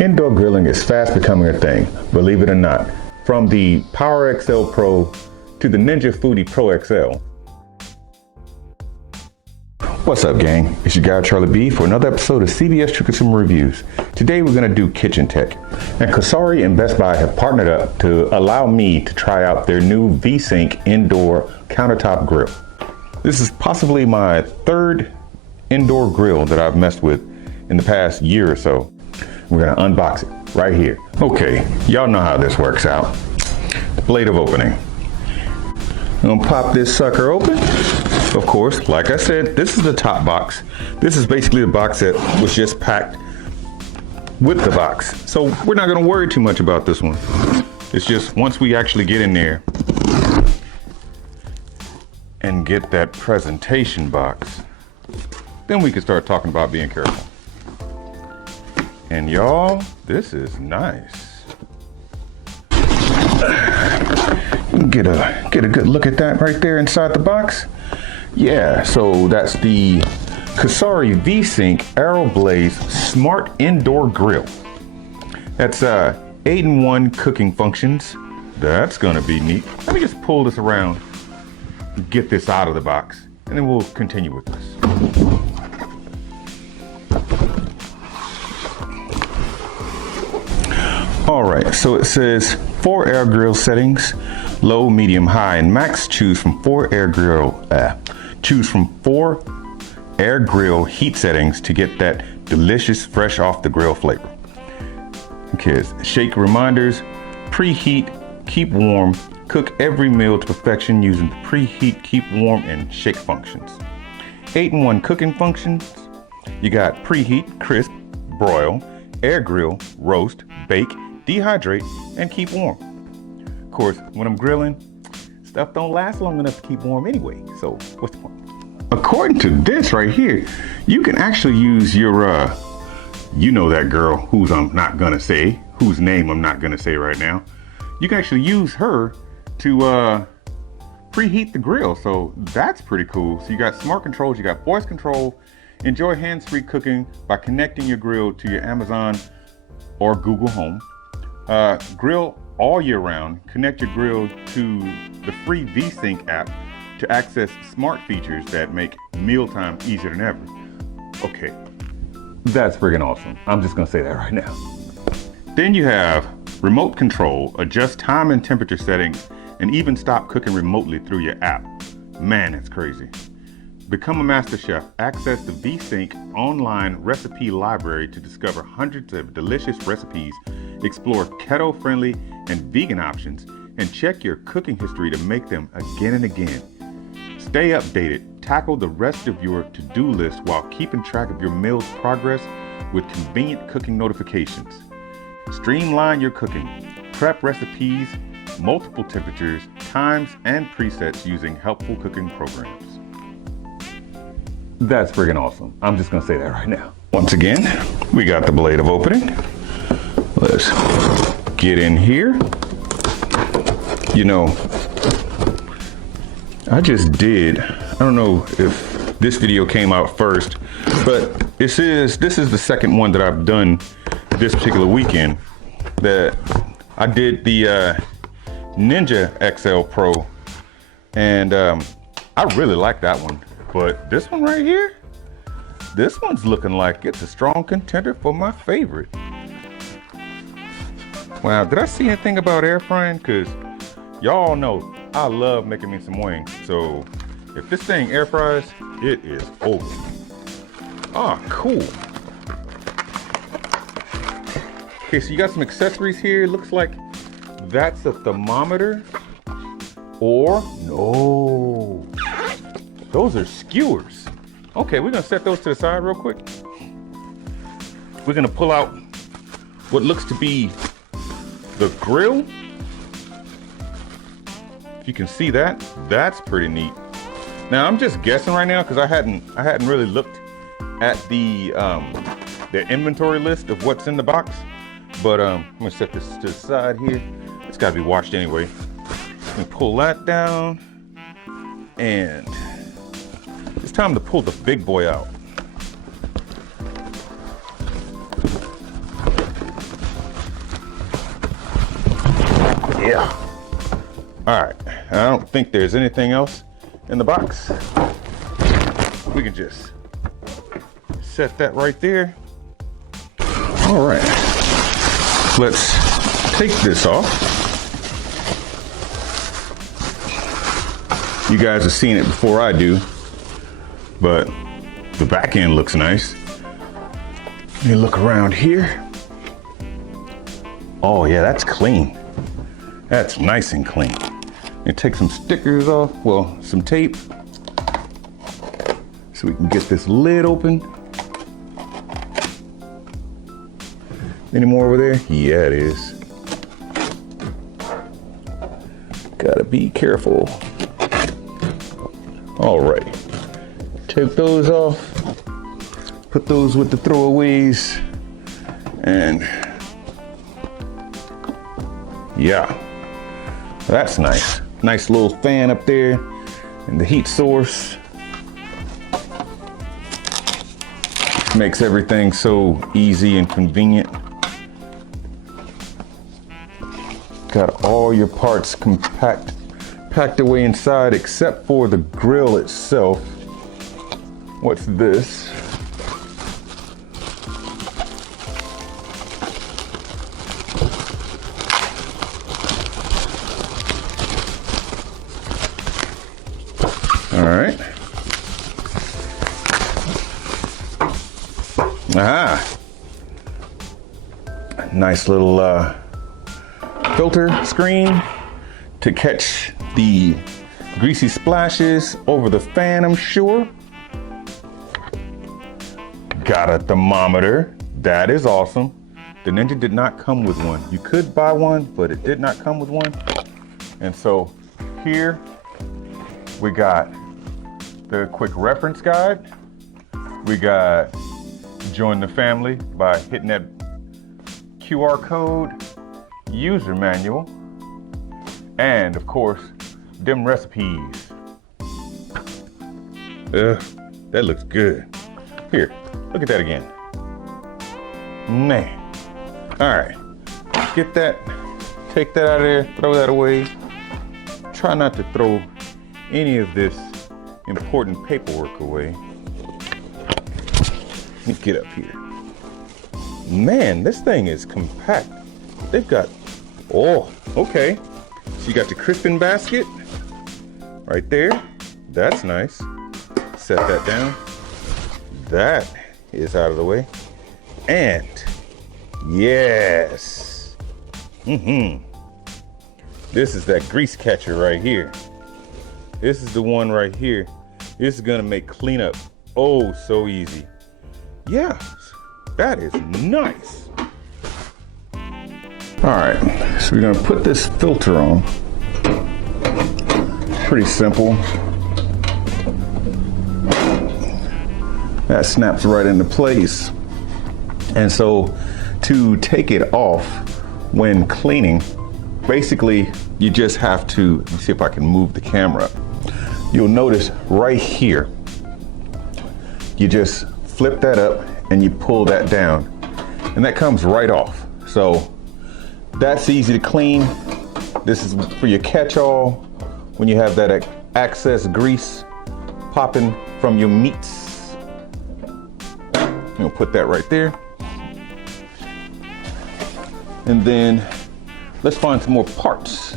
Indoor grilling is fast becoming a thing, believe it or not. From the Power XL Pro to the Ninja Foodie Pro XL. What's up, gang? It's your guy Charlie B for another episode of CBS True Consumer Reviews. Today we're gonna do kitchen tech. And Cosori and Best Buy have partnered up to allow me to try out their new Vesync indoor countertop grill. This is possibly my third indoor grill that I've messed with in the past year or so. We're gonna unbox it right here. Okay, y'all know how this works out. Blade of opening. I'm gonna pop this sucker open. Of course, like I said, this is the top box. This is basically the box that was just packed with the box. So we're not gonna worry too much about this one. It's just once we actually get in there and get that presentation box, then we can start talking about being careful. And y'all, this is nice. You can get a good look at that right there inside the box. Yeah, so that's the Cosori Vesync Aeroblaze Smart Indoor Grill. That's 8-in-1 cooking functions. That's gonna be neat. Let me just pull this around and get this out of the box, and then we'll continue with this. All right, so it says 4 air grill settings, low, medium, high, and max. Choose from 4 air grill heat settings to get that delicious, fresh off the grill flavor. Okay, shake reminders, preheat, keep warm, cook every meal to perfection using the preheat, keep warm, and shake functions. 8-in-1 cooking functions. You got preheat, crisp, broil, air grill, roast, bake, dehydrate, and keep warm. Of course, when I'm grilling, stuff don't last long enough to keep warm anyway, so what's the point? According to this right here, you can actually use your, you know that girl whose I'm not gonna say, whose name I'm not gonna say right now. You can actually use her to preheat the grill, so that's pretty cool. So you got smart controls, you got voice control. Enjoy hands-free cooking by connecting your grill to your Amazon or Google Home. Grill all year round. Connect your grill to the free Vesync app to access smart features that make mealtime easier than ever. Okay, that's friggin' awesome. I'm just gonna say that right now. Then you have remote control, adjust time and temperature settings, and even stop cooking remotely through your app. Man, that's crazy. Become a master chef. Access the Vesync online recipe library to discover hundreds of delicious recipes, explore keto-friendly and vegan options, and check your cooking history to make them again and again. Stay updated. Tackle the rest of your to-do list while keeping track of your meal's progress with convenient cooking notifications. Streamline your cooking. Prep recipes, multiple temperatures, times, and presets using helpful cooking programs. That's friggin' awesome. I'm just gonna say that right now. Once again, we got the blade of opening. Let's get in here. You know, I just did, I don't know if this video came out first, but this is the second one that I've done this particular weekend. That I did the Ninja XL Pro, and I really like that one. But this one right here, this one's looking like it's a strong contender for my favorite. Wow, did I see anything about air frying? Because y'all know I love making me some wings. So if this thing air fries, it is over. Ah, cool. Okay, so you got some accessories here. It looks like that's a thermometer. Or, no. Those are skewers. Okay, we're gonna set those to the side real quick. We're gonna pull out what looks to be the grill. If you can see that, that's pretty neat. Now I'm just guessing right now because I hadn't really looked at the inventory list of what's in the box. But I'm gonna set this to the side here. It's gotta be washed anyway. I'm gonna pull that down, and it's time to pull the big boy out. Yeah. All right, I don't think there's anything else in the box. We can just set that right there. All right, let's take this off. You guys have seen it before I do, but the back end looks nice. Let me look around here. Oh yeah, that's clean. That's nice and clean. Let me take some stickers off, well, some tape, so we can get this lid open. Any more over there? Yeah, it is. Gotta be careful. All right, take those off, put those with the throwaways, and yeah, that's nice. Nice little fan up there and the heat source. Makes everything so easy and convenient. Got all your parts packed away inside except for the grill itself. What's this? All right. Ah, nice little filter screen to catch the greasy splashes over the fan, I'm sure. Got a thermometer. That is awesome. The Ninja did not come with one. You could buy one, but it did not come with one. And so here we got the quick reference guide. We got join the family by hitting that QR code, user manual, and of course, them recipes. That looks good. Here, look at that again. Man. All right, get that, take that out of there, throw that away. Try not to throw any of this important paperwork away. Let me get up here. Man, this thing is compact. They've got, oh, okay. So you got the crisping basket right there. That's nice. Set that down. That is out of the way. And yes. This is that grease catcher right here. This is the one right here. This is gonna make cleanup oh so easy. Yeah, that is nice. All right, so we're gonna put this filter on. Pretty simple. That snaps right into place. And so to take it off when cleaning, basically you just have to, let me see if I can move the camera. You'll notice right here, you just flip that up and you pull that down and that comes right off. So that's easy to clean. This is for your catch-all when you have that excess grease popping from your meats. You'll put that right there. And then let's find some more parts.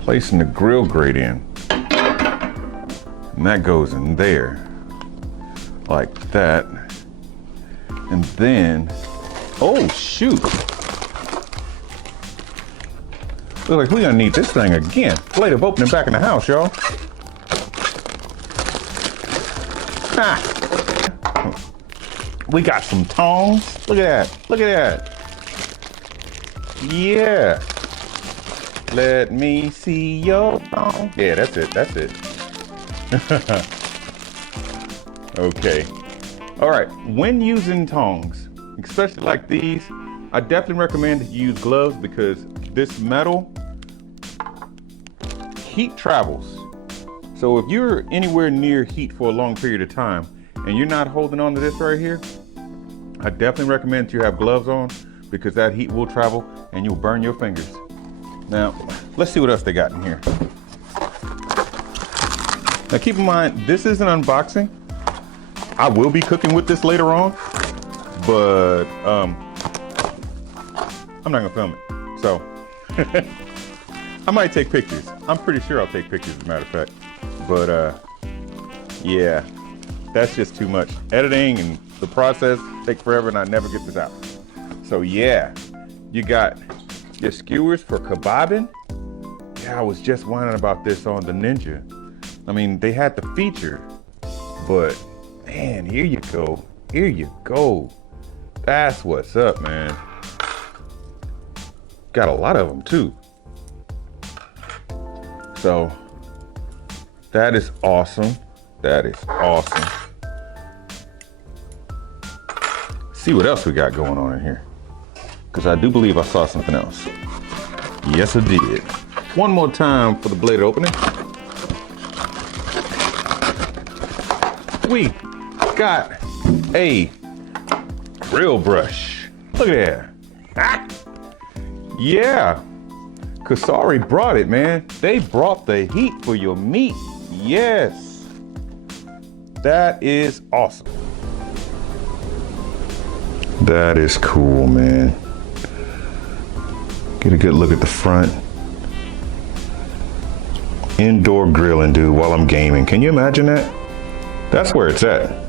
Placing the grill grate in. And that goes in there. Like that. And then, oh shoot. Looks like we're gonna need this thing again. Blade of opening back in the house, y'all. Ah. We got some tongs. Look at that. Look at that. Yeah. Let me see your tongs. Yeah, that's it. That's it. Okay. All right. When using tongs, especially like these, I definitely recommend that you use gloves because this metal, heat travels. So if you're anywhere near heat for a long period of time and you're not holding on to this right here, I definitely recommend you have gloves on because that heat will travel and you'll burn your fingers. Now, let's see what else they got in here. Now keep in mind, this is an unboxing. I will be cooking with this later on, but I'm not gonna film it. So, I might take pictures. I'm pretty sure I'll take pictures, as a matter of fact. But yeah, that's just too much. Editing and the process take forever and I never get this out. So yeah, you got your skewers for kebabbing. Yeah, I was just whining about this on the Ninja. I mean, they had the feature, but man, here you go. Here you go. That's what's up, man. Got a lot of them too. So that is awesome. That is awesome. See what else we got going on in here. Because I do believe I saw something else. Yes, I did. One more time for the blade opening. We got a grill brush. Look at that. Ah. Yeah. Cosori brought it, man. They brought the heat for your meat. Yes. That is awesome. That is cool, man. Get a good look at the front. Indoor grilling, dude, while I'm gaming. Can you imagine that? That's where it's at.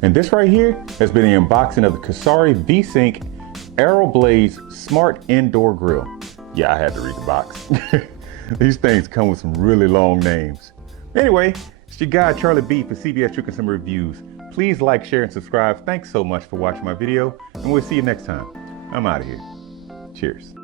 And this right here has been the unboxing of the Cosori Vesync Aeroblaze Smart Indoor Grill. Yeah, I had to read the box. These things come with some really long names. Anyway, it's your guy Charlie B for CBS True Consumer Reviews. Please like, share, and subscribe. Thanks so much for watching my video, and we'll see you next time. I'm out of here. Cheers.